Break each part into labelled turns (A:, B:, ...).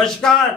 A: नमस्कार.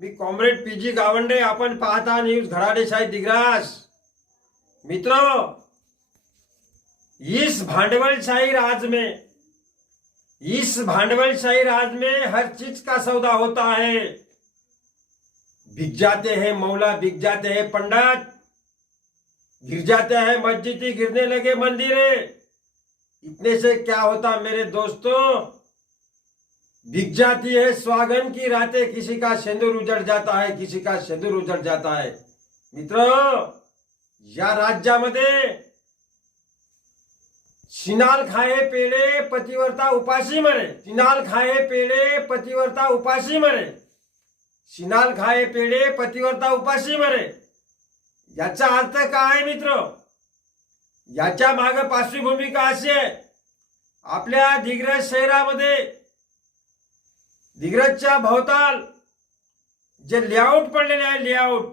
A: मी comrade P G Gawande, आपण पाहता न्यूज़ घराडे शाही दिग्रास. मित्र इस भांडवलशाही राज में इस भांडवलशाही राज में हर चीज़ का सौदा होता है. बिक जाते हैं मौला, बिक जाते हैं पंडित. गिर जाते हैं मस्जिद, गिरने लगे मंदिरे. इतने से क्या होता मेरे दोस्तों? बिक जाती है स्वागन की रातें किसी का सिंदूर उजड़ जाता है किसी का सिंदूर उजड़ जाता है। मित्र या राज्यामध्ये शिनाल खाये पेढे पतिवर्ता उपाशी मरे। शिनाल खाये पेडे पतिवर्ता उपाशी मरे। शिनाल खाये पेढे पतिवर्ता उपाशी मरे। याचा अर्थ काय आहे मित्र? याच्या माग पार्श्वभूमिका अशी आहे. आपल्या दिग्रज शहरामध्ये दिग्रजच्या भोवताल जे लेआउट पडलेले आहे लेआउट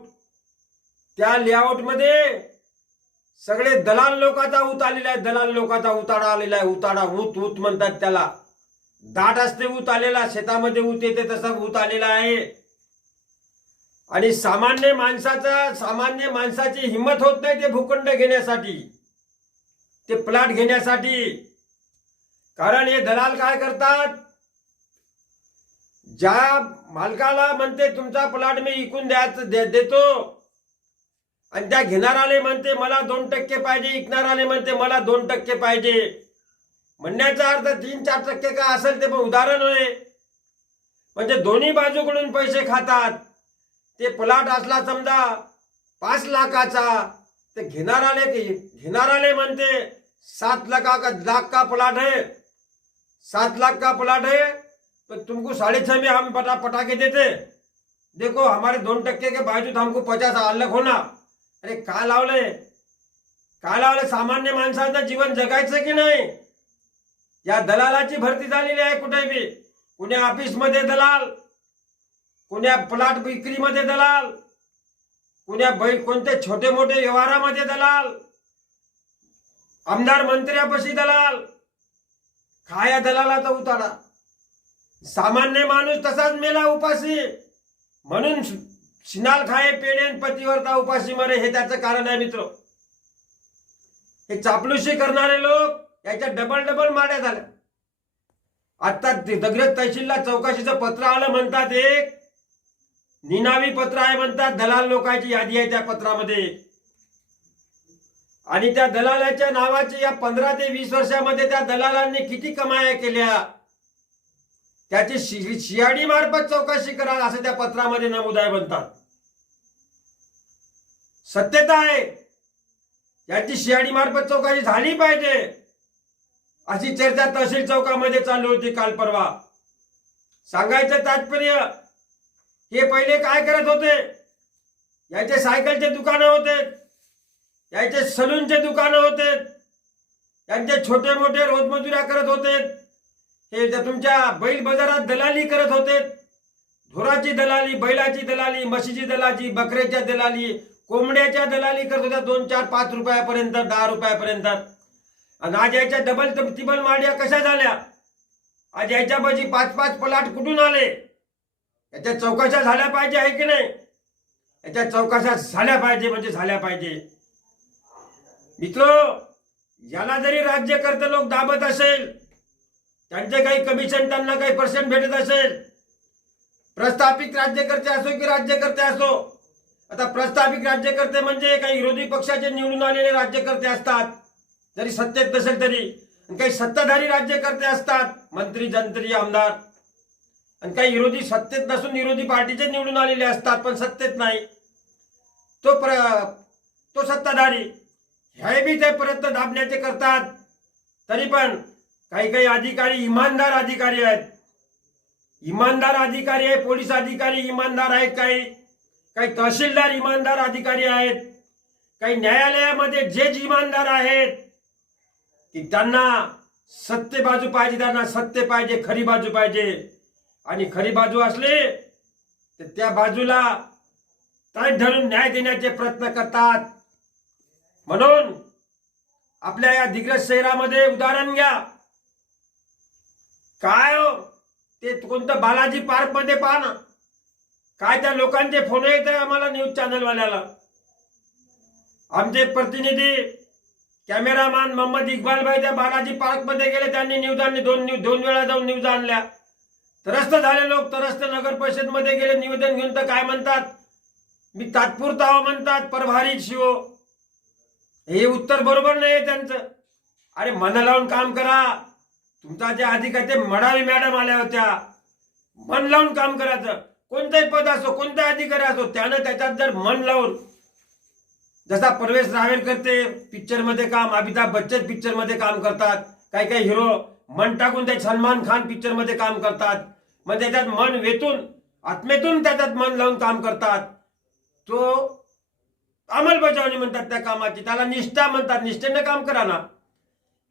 A: त्या लेआउटमध्ये सगळे दलाल लोकांचा ऊत आलेला आहे दलाल लोकांचा उताडा आलेला आहे उताडा ऊत ऊत म्हणतात त्याला. दाट असते ऊत आलेला शेतामध्ये ऊत येते तसा ऊत आलेला आहे. आणि सामान्य माणसाचा सामान्य माणसाची हिंमत होत नाही ते भूखंड घेण्यासाठी ते प्लॅट घेण्यासाठी. कारण हे दलाल काय करतात? ज्या मालकाला म्हणते तुमचा प्लॉट मी इकून द्यायचं दे- देतो. आणि त्या घेणाराले म्हणते मला दोन टक्के पाहिजे. इकणाराले म्हणते मला दोन टक्के पाहिजे. म्हणण्याचा अर्थ तीन चार टक्के काय असेल ते पण उदाहरण होय म्हणजे दोन्ही बाजूकडून पैसे खातात. ते प्लॉट असला समजा पाच लाखाचा ते घेणाराले घेणाराले म्हणते सात लाखा का लाख का प्लॉट आहे? सात लाख का प्लॉट आहे? तो तुमको साढ़े छह में हम पटा पटाके देते। देखो हमारे दोन टक्के के बावजूद हमको पचास अलग होना। अरे का लावले? का लावले? सामान्य माणसाचं जीवन जगायचं की नाही? या दलालाची भरती झालेली आहे कुठे बी. कुण्या ऑफिसमध्ये दलाल? कुण्या प्लॉट विक्रीमध्ये दलाल? कुण्या बै कोणते छोटे मोठे व्यवहारामध्ये दलाल? आमदार मंत्र्यापाशी दलाल? खाया दलालाचा उतारा? सामान्य माणूस तसाच मेला उपाशी. म्हणून शिनाल खाये पेडेन पतीवरता उपाशी मरे हे त्याचं कारण आहे मित्र. हे चापलुशी करणारे लोक याच्या डबल डबल माड्या झाल्या. आता दगड तहसीलला चौकशीचं पत्र आलं म्हणतात एक. निनावी पत्र आहे म्हणतात दलाल लोकांची यादी आहे त्या पत्रामध्ये. आणि त्या दलालाच्या नावाची या पंधरा ते वीस वर्षामध्ये त्या दलालांनी किती कमाया केल्या? त्याची शियाडी मार्फत चौकशी करा असं त्या पत्रामध्ये नमूद आहे म्हणतात. सत्यता आहे. याची शियाडी मार्फत चौकशी झाली पाहिजे. अशी चर्चा तहसील चौकामध्ये चालू होती काल परवा. सांगायचं तात्पर्य हे पहिले काय करत होते? याचे सायकलचे दुकानं होते. याचे सलूनचे दुकानं होते. यांचे छोटे मोठे रोजमजुऱ्या करत होते. हे त्या तुमच्या बैल बाजारात दलाली करत होते. धुराची दलाली बैलाची दलाली म्हशीची दलाली बकऱ्याच्या दलाली कोंबड्याच्या दलाली करत होत्या. दोन चार पाच रुपयापर्यंत दहा रुपयापर्यंत. आणि आज याच्या डबल तिबल माड्या कशा झाल्या? आज याच्या बाजी पाच पाच पलाट कुठून आले? याच्या चौकशा झाल्या पाहिजे आहे की नाही? याच्या चौकशा झाल्या पाहिजे म्हणजे झाल्या पाहिजे. मित्र याला जरी राज्यकर्ते लोक दाबत असेल त्यांचे काही कमिशन त्यांना काही पर्सेंट भेटत असेल. प्रस्थापित राज्यकर्ते असो की राज्यकर्ते असो आता प्रस्थापित राज्यकर्ते म्हणजे काही विरोधी पक्षाचे निवडून आलेले राज्यकर्ते असतात. जरी सत्तेत नसेल तरी आणि काही सत्ताधारी राज्यकर्ते असतात मंत्री जंत्री आमदार. आणि काही विरोधी सत्तेत नसून विरोधी पार्टीचे निवडून आलेले असतात पण सत्तेत नाही. तो प्र तो सत्ताधारी हे बी ते प्रयत्न दाबण्याचे करतात. तरी पण काही काही अधिकारी इमानदार अधिकारी आहेत. इमानदार अधिकारी आहे पोलीस अधिकारी इमानदार आहेत काही काही तहसीलदार इमानदार अधिकारी आहेत. काही न्यायालयामध्ये जे इमानदार आहेत. की त्यांना सत्य बाजू पाहिजे त्यांना सत्य पाहिजे खरी बाजू पाहिजे. आणि खरी बाजू असली तर त्या बाजूला ताट धरून न्याय देण्याचे प्रयत्न करतात. म्हणून आपल्या या दिग्रज शहरामध्ये उदाहरण घ्या. काय हो? ते कोणतं बालाजी पार्कमध्ये पहा ना. काय त्या लोकांचे फोन येत आहे आम्हाला न्यूज चॅनलवाल्याला आमचे प्रतिनिधी कॅमेरामॅन मोहम्मद इक्बाल भाई त्या बालाजी पार्कमध्ये गेले. त्यांनी न्यूज आणली. दोन न्यूज दोन वेळा जाऊन न्यूज आणल्या. त्रस्त झाले लोक. त्रस्त नगर परिषदमध्ये गेले. निवेदन घेऊन तर काय म्हणतात? मी तात्पुरता आहो म्हणतात. परभारी शिव. हे उत्तर बरोबर नाही त्यांचं. अरे मन लावून काम करा. तुमचा जे अधिकारी ते मडावी मॅडम आल्या होत्या. मन लावून काम करायचं. कोणतंही पद असो कोणताही अधिकारी असो त्यानं त्याच्यात जर मन लावून जसा परवेश रावेल करते पिक्चरमध्ये काम अमिताभ बच्चन पिक्चरमध्ये काम करतात. काही काही हिरो मन टाकून ते सलमान खान पिक्चरमध्ये काम करतात. म्हणजे मग त्याच्यात मन वेतून आत्मेतून त्याच्यात मन लावून काम करतात. तो अंमलबजावणी म्हणतात त्या कामाची. त्याला निष्ठा म्हणतात. निष्ठेनं काम करा ना.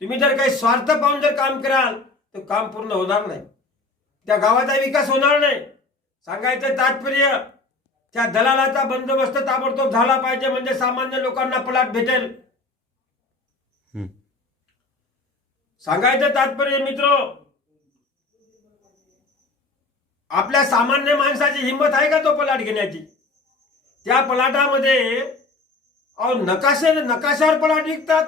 A: तुम्ही जर काही स्वार्थ पाहून जर काम कराल तर काम पूर्ण होणार नाही. त्या गावाचा विकास होणार नाही. सांगायचं तात्पर्य त्या दलालाचा बंदोबस्त ताबडतोब झाला पाहिजे म्हणजे सामान्य लोकांना पलाट भेटेल. सांगायचं तात्पर्य मित्र आपल्या सामान्य माणसाची हिंमत आहे का तो पलाट घेण्याची? त्या पलाटामध्ये अहो नकाशे नकाशावर पलाट विकतात.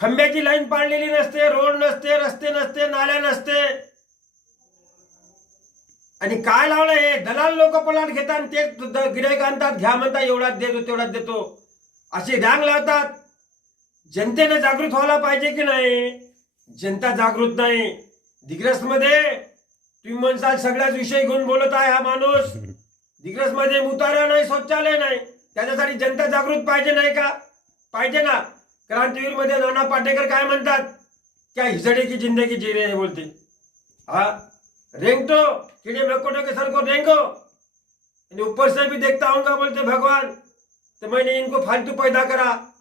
A: खंब्याची लाईन पाडलेली नसते रोड नसते रस्ते नसते नाल्या नसते. आणि काय लावलं हे? दलाल लोक पलाट घेतात आणि तेच गिरायक आणतात. घ्या म्हणतात एवढाच देतो तेवढाच देतो. असे डांग लावतात. जनतेने जागृत व्हायला पाहिजे की नाही? जनता जागृत नाही. दिग्रसमध्ये तुम्ही म्हणसाल सगळ्याच विषय घेऊन बोलत आहे हा माणूस. दिग्रसमध्ये नाही शौचालय नाही. त्याच्यासाठी जनता जागृत पाहिजे नाही का? पाहिजे ना? क्रांतीवीरमध्ये नाना पाटेकर काय म्हणतात? क्या हिजडे की जिंदगी जी रहे बोलते. हा? रेंगतो किडे मकोटो के सर को रेंगो. आणि ऊपर से भी देखता हूंगा बोलते भगवान. तर मैंने इनको फालतू पैदा करा.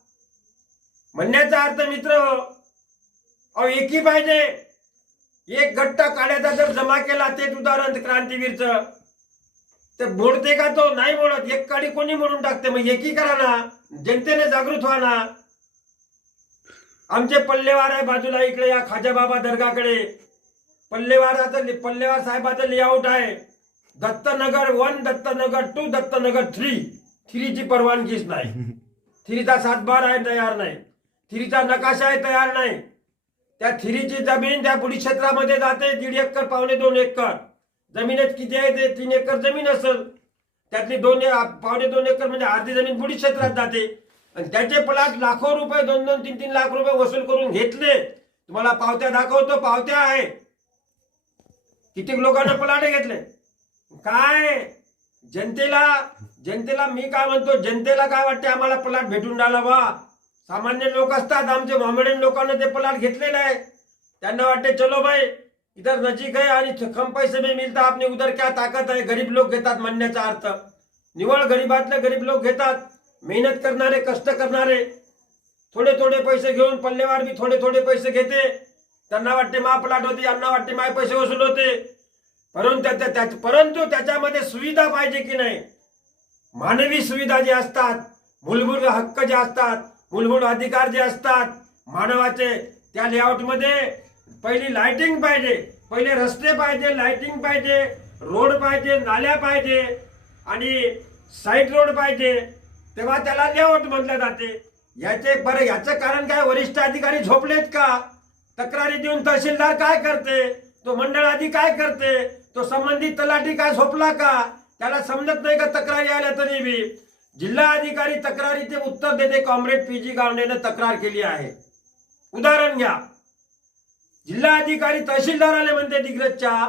A: म्हणण्याचा अर्थ मित्र हो अहो एकी पाहिजे. एक गट्टा काढायचा जर जमा केला तेच उदाहरण क्रांतीवीरचं. तर मोडते का तो? नाही मोडत. एक काडी कोणी मोडून टाकते? मग एकी करा ना. जनतेने जागृत व्हा ना. आमचे पल्लेवार आहे बाजूला इकडे या खाजाबाबा दर्गाकडे. पल्लेवाराचं पल्लेवार साहेबाचं लेआउट आहे. Dattanagar one Dattanagar two Dattanagar three थ्रीची परवानगीच नाही. थ्रीचा सातबार आहे तयार नाही. थ्रीचा नकाशा आहे तयार नाही. त्या थ्रीची जमीन त्या पुढील क्षेत्रामध्ये जाते दीड एकर पावणे दोन एकर. जमीनच किती आहे ते तीन एकर जमीन असेल. त्यातली दोन पावणे दोन एकर म्हणजे अर्धी जमीन पुढील क्षेत्रात जाते. आणि त्याचे प्लॉट लाखो रुपये दोन दोन तीन तीन लाख रुपये वसूल करून घेतले. तुम्हाला पावत्या दाखवतो पावत्या आहे. कितीक लोकांना प्लॉट घेतले? काय? जनतेला जनतेला मी काय म्हणतो जनतेला काय वाटते आम्हाला पलाट भेटून राहिला बा? सामान्य लोक असतात आमचे मोमेडियन लोकांना ते पलाट घेतलेले आहे. त्यांना वाटते चलो भाई इधर नजीक आहे आणि कम पैसे में मिळतात आपली उधर क्या ताकद आहे गरीब लोक घेतात म्हणण्याचा अर्थ. निवळ गरीबातले गरीब लोक घेतात. मेहनत करणारे कष्ट करणारे थोडे थोडे पैसे घेऊन पल्लेवार बी थोडे थोडे पैसे घेते. त्यांना वाटते मा प्लॉट होते यांना वाटते माय पैसे वसूल होते. परंतु त्या- त्या- परंतु त्याच्यामध्ये सुविधा पाहिजे की नाही? मानवी सुविधा जे असतात मूलभूत हक्क जे असतात मूलभूत अधिकार जे असतात मानवाचे त्या लेआउटमध्ये पहिली लाइटिंग पाहिजे पहिले रस्ते पाहिजे लाइटिंग पाहिजे रोड पाहिजे नाल्या पाहिजे आणि साईड रोड पाहिजे. तेव्हा त्याला लेआउट म्हटलं जाते. याचे बरं याचं कारण काय? वरिष्ठ अधिकारी झोपलेत का? तक्रारी देऊन तहसीलदार काय करते? तो मंडळ आधी काय करते? तो संबंधित तलाठी काय झोपला का? त्याला समजत नाही का तक्रारी आल्या तरी बी? जिल्हा अधिकारी तक्रारीचे उत्तर देते. कॉम्रेड पी जी गावडेनं तक्रार केली आहे. उदाहरण घ्या. जिल्हा अधिकारी तहसीलदार आले म्हणते दिग्रजच्या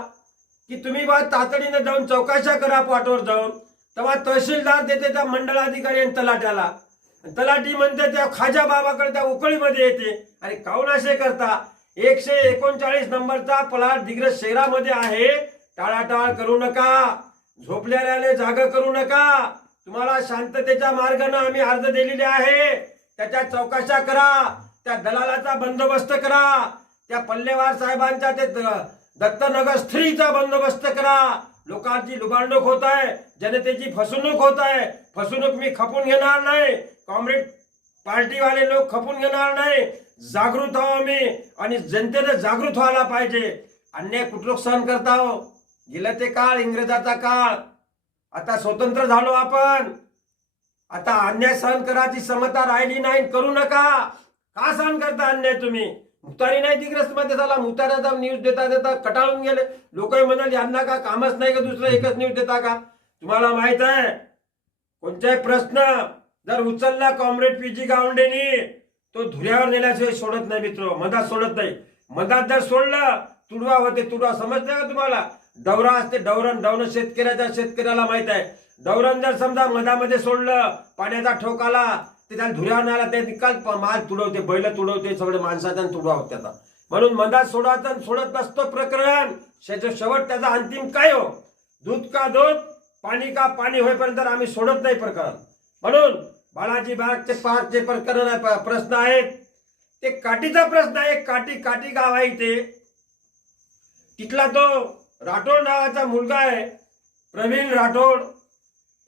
A: की तुम्ही बा तातडीनं जाऊन चौकशा करा पाठवर जाऊन. तेव्हा तहसीलदार देते त्या मंडळाधिकारी आणि तलाट्याला तलाटी तलाठी म्हणते त्या खाजा बाबाकडे त्या उकळीमध्ये येते. आणि काऊन असे करता? एकशे एकोणचाळीस नंबरचा पलाट दिग्रज शहरामध्ये आहे. टाळाटाळ करू नका. झोपलेल्याने जागा करू नका. तुम्हाला शांततेच्या मार्गाने आम्ही अर्ज दिलेले आहे. त्याच्या चौकशा करा. त्या दलालाचा बंदोबस्त करा. त्या पल्लेवार साहेबांच्या ते द- दत्तनगर स्त्रीचा बंदोबस्त करा. लोकांची लुबाडणूक होत आहे जनतेची फसवणूक होत आहे. फसवणूक मी खपून घेणार नाही. कॉम्रेड पार्टीवाले लोक खपून घेणार नाही. जागृत आहो आम्ही आणि जनतेने जागृत व्हायला पाहिजे. अन्याय कुठलो सहन करता हो? गेलं ते काळ इंग्रजाचा काळ. आता स्वतंत्र झालो आपण. आता अन्याय सहन करायची क्षमता राहिली नाही करू नका. का सहन करता अन्याय तुम्ही? मुतारी नाही दिग्रस्त मध्ये झाला मुताऱ्याचा न्यूज देता देता कटाळून गेले. लोक म्हणाल यांना का कामच नाही का दुसरं एकच न्यूज देता का? तुम्हाला माहीत आहे कोणताही प्रश्न जर उचलला कॉम्रेड पीजी गावंडेनी तो धुऱ्यावर नेल्याशिवाय सोडत नाही मित्र मधात सोडत नाही. मधात जर सोडलं तुडवा होते तुडवा. समजलं का तुम्हाला? दौरा असते डवरण डवणं शेतकऱ्याच्या शेतकऱ्याला माहीत आहे. डवरण जर समजा मधामध्ये सोडलं पाण्याचा ठोक आला ते त्याला धुऱ्यावर आला ते निकाल माल तुडवते बैल तुडवते सगळे माणसाचा तुडवा त्याचा. म्हणून मधात सोडायचं आणि सोडत नसतो प्रकरण. शेवट शेवट त्याचा अंतिम काय हो? दूध का दूध पाणी का पाणी होईपर्यंत आम्ही सोडत नाही प्रकरण. म्हणून बाळाजी बाळाचे पाच जे प्रकरण प्रश्न आहेत ते काठीचा प्रश्न आहे. काठी काठी गाव आहे इथे. तिथला तो राठोड नावाचा मुलगा आहे प्रवीण राठोड.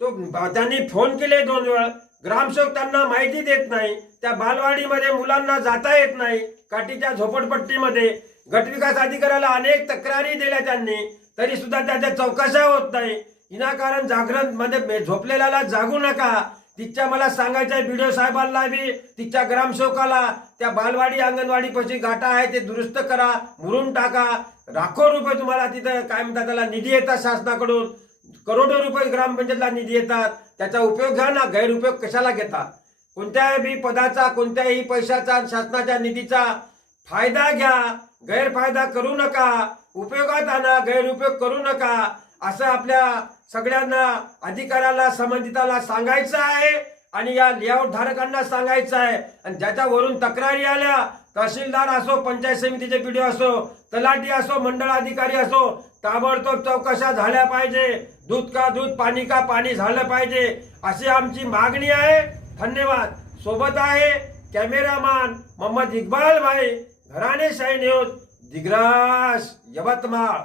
A: तो त्यांनी फोन केले दोन वेळा. ग्रामसेवक त्यांना माहिती देत नाही त्या बालवाडीमध्ये मुलांना जाता येत नाही काठीच्या झोपडपट्टीमध्ये गटविकास अधिकाऱ्याला अनेक तक्रारी दिल्या त्यांनी तरी सुद्धा त्याच्या चौकशा होत नाही. विनाकारण जागरणमध्ये झोपलेल्याला जागू नका. तिच्या मला सांगायचं आहे बीडीओ साहेबांना बी तिच्या ग्रामसेवकाला त्या बालवाडी अंगणवाडी पशी गाठा आहे ते दुरुस्त करा मुरून टाका. लाखो रुपये तुम्हाला तिथं काय म्हणतात त्याला निधी येतात शासनाकडून. करोडो रुपये ग्रामपंचायतला निधी येतात. त्याचा उपयोग घ्या ना गैरउपयोग कशाला घेता? कोणत्याही पदाचा कोणत्याही पैशाचा शासनाच्या निधीचा फायदा घ्या. गैरफायदा करू नका. उपयोगात आणा गैरउपयोग करू नका. असं आपल्या सगळ्यांना अधिकाऱ्याला संबंधिताला सांगायचं आहे आणि या लेआउट धारकांना सांगायचं आहे. आणि ज्याच्यावरून तक्रारी आल्या तहसीलदार असो पंचायत समितीचे पीडीओ असो तलाठी असो मंडळ अधिकारी असो ताबडतोब चौकशा झाल्या पाहिजे. दूध का दूध पाणी का पाणी झालं पाहिजे. अशी आमची मागणी आहे. धन्यवाद. सोबत आहे कॅमेरामॅन मोहम्मद इक्बाल भाई. घराणे शाही न्यूज. दिग्रास यवतमाळ.